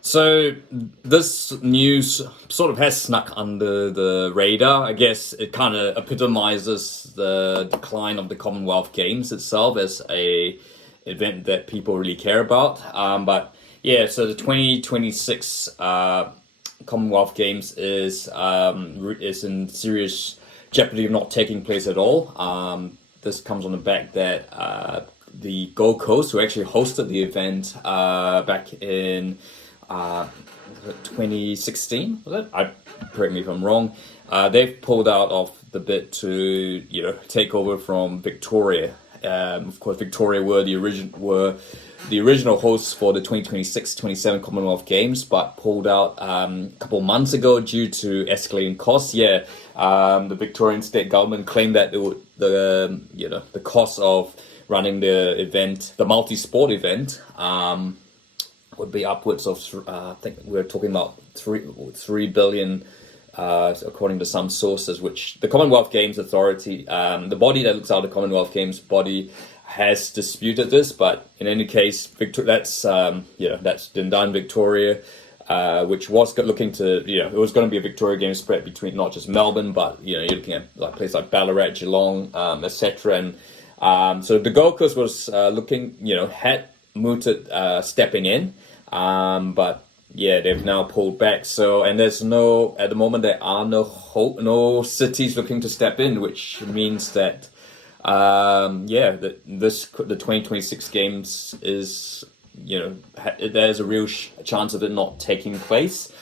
So this news sort of has snuck under the radar. I guess it kind of epitomizes the decline of the Commonwealth Games itself as a event that people really care about. But yeah, so the 2026 Commonwealth Games is in serious jeopardy of not taking place at all. This comes on the back that the Gold Coast, who actually hosted the event back in 2016, was it? Correct me if I'm wrong. They've pulled out of the bid to take over from Victoria. Of course, Victoria were the original hosts for the 2026-27 Commonwealth Games, but pulled out a couple of months ago due to escalating costs. Yeah, the Victorian state government claimed that the cost of running the event, the multi-sport event, would be upwards of I think we're talking about 3 billion, according to some sources. Which the Commonwealth Games Authority, the body that looks after the Commonwealth Games body, has disputed this. But in any case, that's been done. Victoria, which was looking to, it was going to be a Victoria Games spread between not just Melbourne, but you're looking at like places like Ballarat, Geelong, etc. And so the Gold Coast was looking, had mooted stepping in, but yeah, they've now pulled back. So, and at the moment there are no cities looking to step in, which means that the 2026 games is, there's a real chance of it not taking place.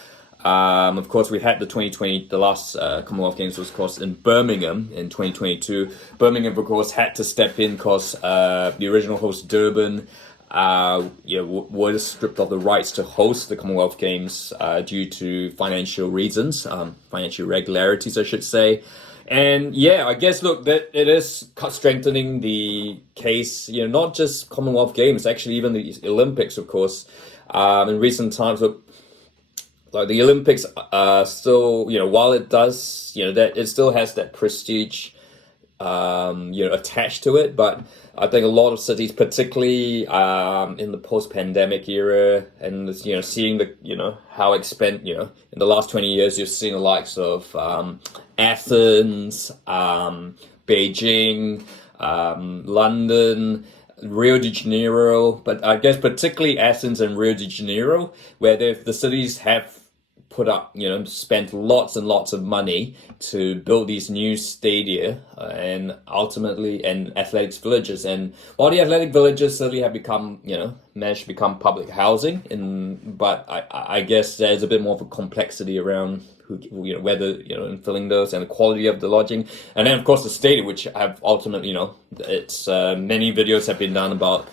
Of course, we had the last Commonwealth Games was, of course, in Birmingham in 2022. Birmingham, of course, had to step in because the original host, Durban, was stripped of the rights to host the Commonwealth Games due to financial reasons, financial irregularities, I should say. And yeah, I guess, look, that it is strengthening the case, not just Commonwealth Games, actually even the Olympics, of course. In recent times, look, like the Olympics still, while it does, that it still has that prestige, attached to it. But I think a lot of cities, particularly in the post-pandemic era, and seeing how in the last 20 years, you've seen the likes of Athens, Beijing, London, Rio de Janeiro, but I guess particularly Athens and Rio de Janeiro, where the cities have put up, spent lots and lots of money to build these new stadia and athletics villages. And while the athletic villages certainly have become, managed to become public housing, but I guess there's a bit more of a complexity around whether, in filling those and the quality of the lodging. And then, of course, the stadium, which have ultimately, it's many videos have been done about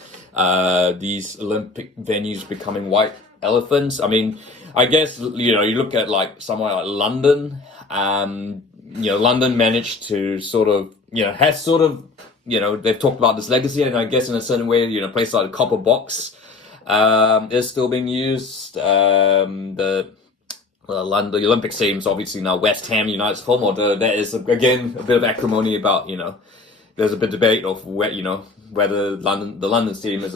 these Olympic venues becoming white elephants. I mean, I guess, you look at like somewhere like London, London managed to sort of, they've talked about this legacy, and I guess in a certain way, a place like the Copper Box is still being used. The Olympic Stadium is obviously now West Ham United's home, although there is, again, a bit of acrimony about, there's a bit of debate of whether the London Stadium is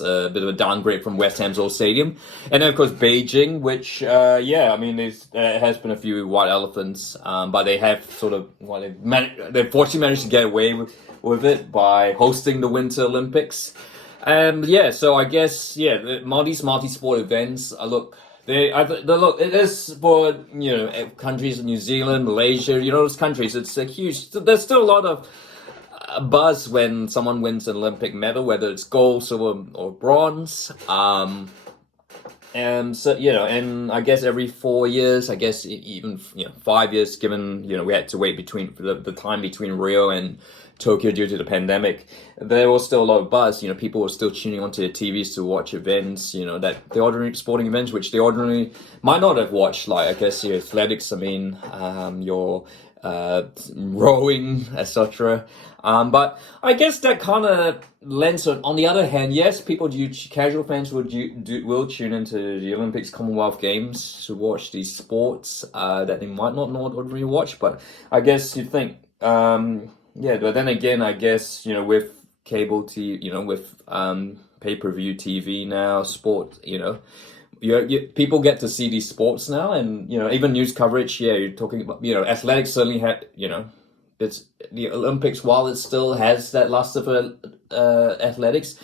a bit of a downgrade from West Ham's old stadium. And then, of course, Beijing, which, there has been a few white elephants, but they have they've fortunately managed to get away with it by hosting the Winter Olympics. So I guess, these multi-sport events, it is for, countries in New Zealand, Malaysia, those countries, it's a huge, there's still a lot of buzz when someone wins an Olympic medal, whether it's gold, silver, or bronze. And so, and I guess every 4 years, I guess even 5 years, given we had to wait between the time between Rio and Tokyo due to the pandemic, there was still a lot of buzz. People were still tuning onto their TVs to watch events, that the ordinary sporting events, which they ordinarily might not have watched, like I guess your athletics, your rowing, etc. But I guess that kind of lends on the other hand, yes, casual fans will tune into the Olympics, Commonwealth Games to watch these sports that they might not ordinarily watch. But I guess you think, but then again, I guess with cable TV, with pay-per-view TV now, sport, people get to see these sports now, and even news coverage. Yeah, you're talking about athletics certainly had it's the Olympics, while it still has that luster for athletics.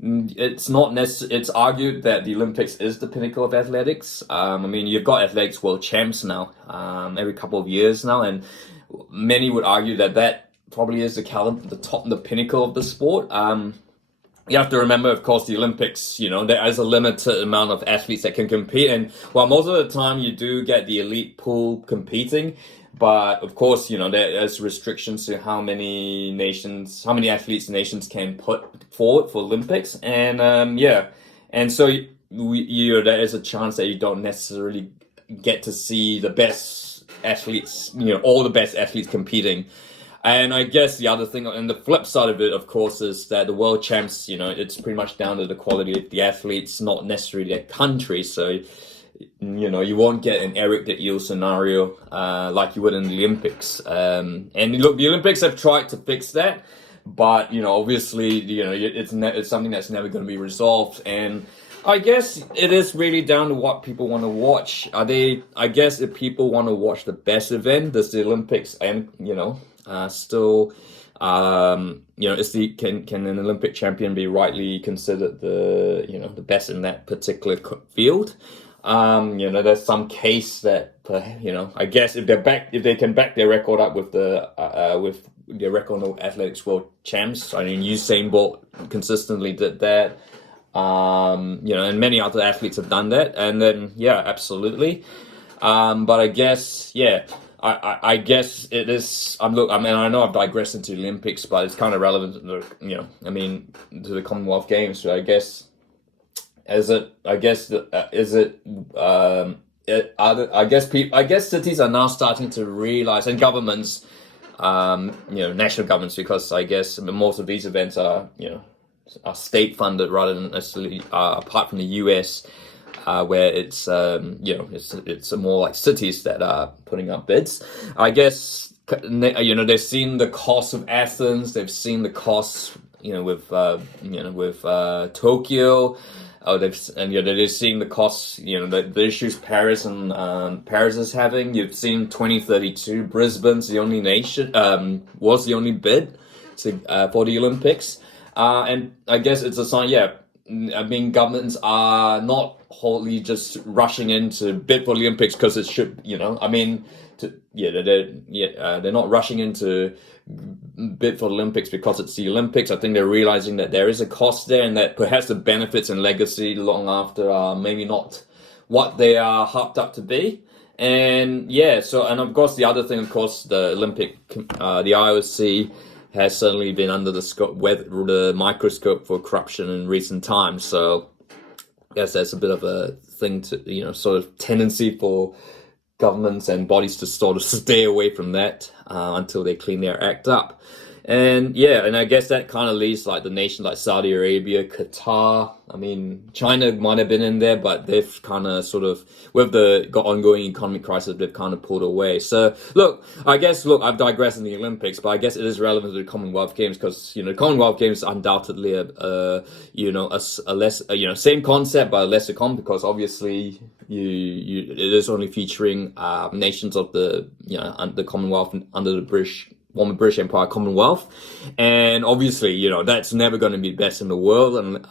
It's not necessary. It's argued that the Olympics is the pinnacle of athletics. You've got athletics world champs now, every couple of years now, and many would argue that probably is the pinnacle of the sport. You have to remember, of course, the Olympics, there is a limited amount of athletes that can compete. And while most of the time you do get the elite pool competing, but of course, there is restrictions to how many athletes nations can put forward for Olympics. And, and so there is a chance that you don't necessarily get to see the best athletes, all the best athletes competing. And I guess the other thing, and the flip side of it, of course, is that the world champs, it's pretty much down to the quality of the athletes, not necessarily their country. So, you won't get an Eric Dick scenario like you would in the Olympics. And look, the Olympics have tried to fix that, but obviously, it's something that's never going to be resolved. And I guess it is really down to what people want to watch. I guess if people want to watch the best event, does the Olympics and still, can an Olympic champion be rightly considered the best in that particular field? There's some case that I guess if they can back their record up with with their record of athletics world champs. I mean, Usain Bolt consistently did that. And many other athletes have done that, and then absolutely. But I guess I guess it is. I know I've digressed into the Olympics, but it's kind of relevant to the Commonwealth Games. So I guess I guess cities are now starting to realize, and governments, national governments, because I guess most of these events are state funded rather than necessarily apart from the US. Where it's it's more like cities that are putting up bids. I guess they've seen the cost of Athens, they've seen the costs with Tokyo. They're seeing the costs, the issues Paris is having. You've seen 2032, Brisbane's the only was the only bid for the Olympics, and I guess it's a sign. Governments are not wholly just rushing in to bid for the Olympics because it should, they're not rushing into bid for the Olympics because it's the Olympics. I think they're realizing that there is a cost there, and that perhaps the benefits and legacy long after are maybe not what they are hyped up to be. And and of course the other thing, of course, the Olympic, the IOC has certainly been under the microscope for corruption in recent times. So I guess that's a bit of a thing to, sort of tendency for governments and bodies to sort of stay away from that until they clean their act up. And and I guess that kind of leaves like the nations like Saudi Arabia, Qatar. I mean, China might have been in there, but they've kind of sort of, with the ongoing economic crisis, they've kind of pulled away. So I've digressed in the Olympics, but I guess it is relevant to the Commonwealth Games because, the Commonwealth Games is undoubtedly a less, same concept, but a lesser because obviously it is only featuring nations of the Commonwealth under the former British Empire Commonwealth, and obviously that's never going to be best in the world, and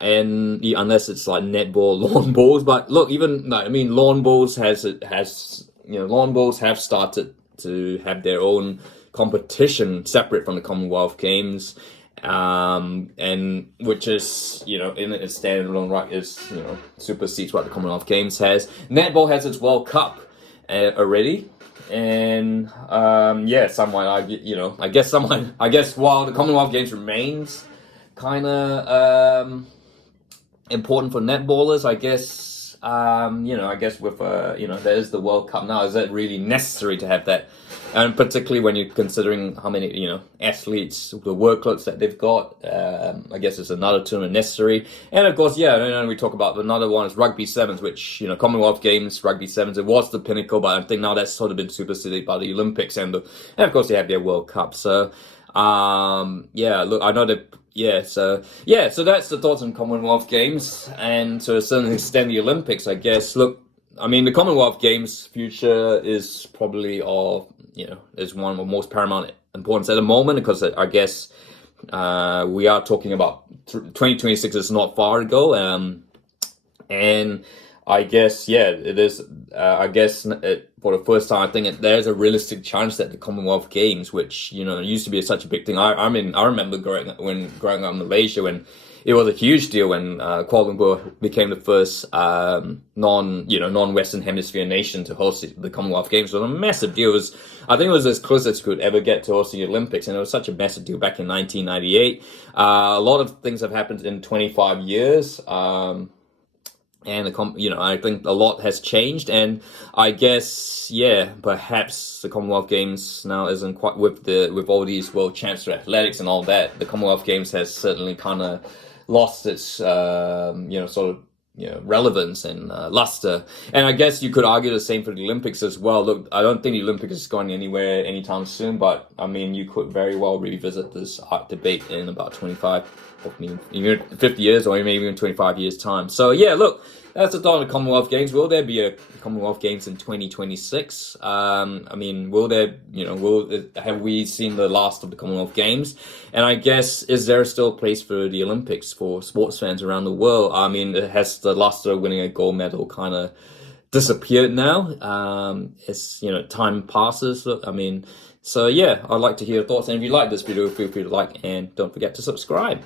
unless it's like netball, lawn bowls. But look, lawn bowls lawn bowls have started to have their own competition separate from the Commonwealth Games, and which is in its standalone right is supersedes what the Commonwealth Games has. Netball has its World Cup already. And some might argue, I guess while the Commonwealth Games remains kind of important for netballers, I guess with there is the World Cup now. Is that really necessary to have that? And particularly when you're considering how many athletes, the workloads that they've got, I guess it's another tournament necessary. And of course, and we talk about another one is rugby sevens, which Commonwealth Games rugby sevens, it was the pinnacle, but I think now that's sort of been superseded by the Olympics, and of course they have their World Cup. So Yeah, look, I know that. So that's the thoughts on Commonwealth Games, and to a certain extent, the Olympics, I guess. Look, I mean, the Commonwealth Games future is probably is one of the most paramount importance at the moment, because I guess we are talking about 2026 is not far ago, and I guess, it is. I guess for the first time, I think there's a realistic chance that the Commonwealth Games, which used to be such a big thing. I mean, I remember growing up in Malaysia when it was a huge deal when Kuala Lumpur became the first non-Western Hemisphere nation to host the Commonwealth Games. It was a massive deal. I think it was as close as you could ever get to hosting the Olympics, and it was such a massive deal back in 1998. A lot of things have happened in 25 years. And I think a lot has changed, and I guess, perhaps the Commonwealth Games now isn't quite with all these world champs for athletics and all that. The Commonwealth Games has certainly kind of lost its relevance and luster. And I guess you could argue the same for the Olympics as well. Look, I don't think the Olympics is going anywhere anytime soon, but I mean, you could very well revisit this debate in about 25, even 50 years, or maybe even 25 years time. So look, that's the thought of the Commonwealth Games. Will there be a Commonwealth Games in 2026? I mean, have we seen the last of the Commonwealth Games? And I guess, is there still a place for the Olympics for sports fans around the world? I mean, has the luster of winning a gold medal kind of disappeared now? As time passes. I mean, so I'd like to hear your thoughts. And if you like this video, feel free to like, and don't forget to subscribe.